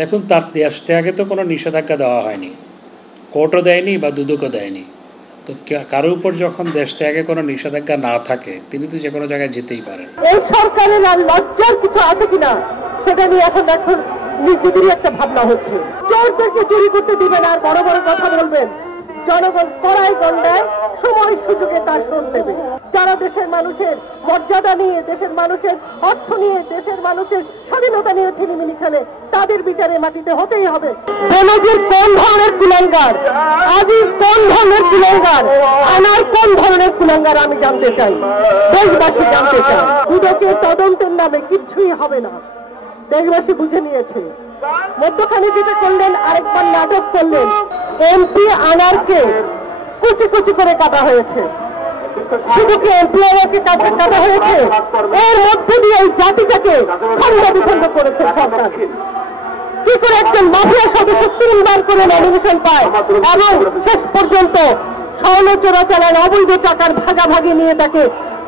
দেখুন, তার দেশ ত্যাগে তো কোনো নিষেধাজ্ঞা দেওয়া হয়নি, কোর্টও দেয়নি বা দুদকও দেয়নি। তো কারোর উপর যখন দেশ ত্যাগে কোনো নিষেধাজ্ঞা না থাকে, তিনি তো যে কোনো জায়গায় যেতেই পারেন। এই সরকারের আর লজ্জার কিছু আছে কিনা সেটা নিয়ে এখন নিজেদেরই একটা ভাবনা হচ্ছে। চোরদেরকে চুরি করতে দিবেন আর বড় বড় কথা বলবেন, জনগণ কড়াই গন্ডায় সময় সুযোগে তার শোধ দেবে। যারা দেশের মানুষের মর্যাদা নিয়ে, দেশের মানুষের অর্থ নিয়ে, দেশের মানুষের স্বাধীনতা নিয়ে ছিনিমিনি খেলে, তাদের বিচারে মাটিতে হতেই হবে। বেনজির কোন ধরনের কুলাঙ্গার, আজিজ কোন ধরনের কুলাঙ্গার, আনার কোন ধরনের কুলাঙ্গার, আমি জানতে চাই, দেশবাসী জানতে চাই। দুদকের তদন্তের নামে কিচ্ছুই হবে না, দেশবাসী বুঝে নিয়েছে। মধ্যখানে যেটা করলেন, আরেকবার নাটক করলেন। এমপি আনারকে কুচি কুচি করে কাটা হয়েছে, শুধু কি এমপি আনারকে কাটা হয়েছে, এর মধ্যে দিয়ে এই জাতিটাকে খণ্ড বিখণ্ড করেছে সরকার। কি করে একজন মাফিয়া সদস্য 3 বার করে নমিনেশন পায় এবং শেষ পর্যন্ত স্বর্ণ চোরাচালান, অবৈধ টাকার ভাগাভাগি নিয়ে তাকে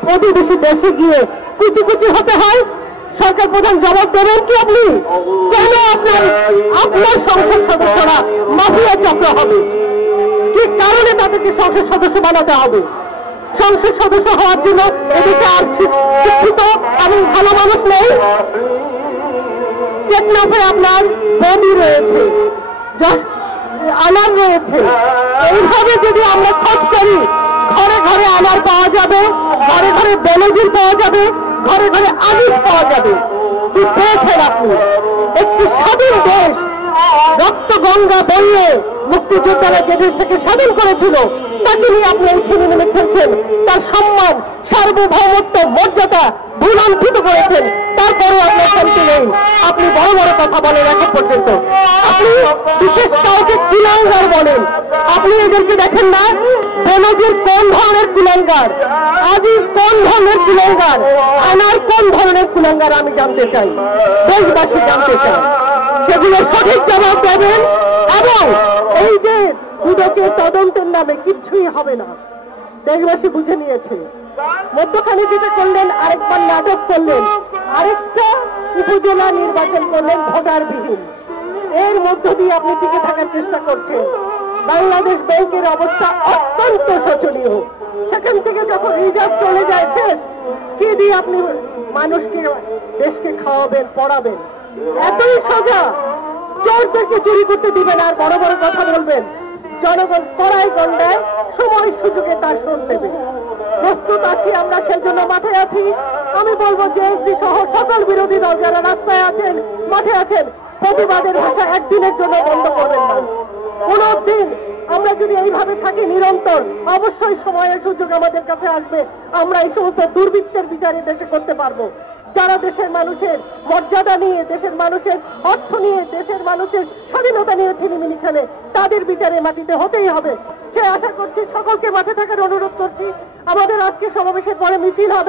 প্রতিবেশী দেশে গিয়ে কুচি কুচি হতে হয়। সরকার প্রধান জবাব দেবেন কি আপনি? কেন আপনার সংসদ সদস্যরা মাফিয়া চক্র হবে? কি কারণে তাদেরকে সংসদ সদস্য বানাতে হবে? সংসদ সদস্য হওয়ার জন্য এদেশে আর শিক্ষিত এবং ভালো মানুষ নেই? টেকনাফে আপনার বডি রয়েছে, আনার রয়েছে। এইভাবে যদি আমরা খোঁজ করি, ঘরে ঘরে আনার পাওয়া যাবে, ঘরে ঘরে বেনজির পাওয়া যাবে, ঘরে ঘরে আজিজ পাওয়া যাবে। কি পেয়েছেন আপনি? একটি স্বাধীন দেশ, রক্ত গঙ্গা বইয়ে মুক্তিযোদ্ধারা যে দেশ থেকে স্বাধীন করেছিল, তাকে নিয়ে আপনি এই ছিনিমিনি খেলছেন। তার সম্মান, সার্বভৌমত্ব, মর্যাদা ভুলণ্ঠিত করেছেন। তারপরে আপনার শান্তি নেই, আপনি বড় বড় কথা বলেন। এখন পর্যন্ত আপনি বিশেষ কাউকে কুলাঙ্গার বলেন, আপনি এদেরকে দেখেন না? বেনজির কোন ধরনের কুলাঙ্গার, আজিজ কোন ধরনের কুলাঙ্গার, আনার কোন ধরনের কুলাঙ্গার, আমি জানতে চাই, দেশবাসী জানতে চাই। সেগুলো সঠিক জবাব দেবেন। এবং এই যে দুদকের তদন্তের নামে কিচ্ছুই হবে না, দেশবাসী বুঝে নিয়েছে। মধ্যখানে যেটা করলেন, আরেকবার নাটক করলেন, আরেকটা উপজেলা নির্বাচন করলেন ভোটারবিহীন। এর মধ্য দিয়ে আপনি টিকে থাকার চেষ্টা করছেন। বাংলাদেশ ব্যাংকের অবস্থা অত্যন্ত শোচনীয়। সেখান থেকে যখন রিজার্ভ চলে যায় শেষ, কি দিয়ে আপনি মানুষকে, দেশকে খাওয়াবেন, পড়াবেন? এতই সোজা। চোরদেরকে চুরি করতে দিবেন আর বড় বড় কথা বলবেন, জনগণ কড়াই গন্ডায় সময় সুযোগে তার শোধ দেবে। প্রস্তুত আছি আমরা, সেই জন্য মাঠে আছি। আমি বলবো যে এসডি সহ সকল বিরোধী দল যারা রাস্তায় আছেন, মাঠে আছেন, প্রতিবাদের ভাষা একদিনের জন্য বন্ধ করবেন না। 15 দিন আমরা যদি এইভাবে থাকি নিরন্তর, অবশ্যই সময়ের সুযোগ আমাদের কাছে আসবে। আমরা এই সমস্ত দুর্বৃত্তের বিচারে দেশে করতে পারবো। যারা দেশের মানুষের মর্যাদা নিয়ে, দেশের মানুষের অর্থ নিয়ে, দেশের মানুষের স্বাধীনতা নিয়ে ছিনিমিনি খেলে, তাদের বিচারে মাটিতে হতেই হবে। সে আশা করছি, সকলকে মাঠে থাকার অনুরোধ করছি। আমাদের আজকে সমাবেশের পরে মিছিল হবে।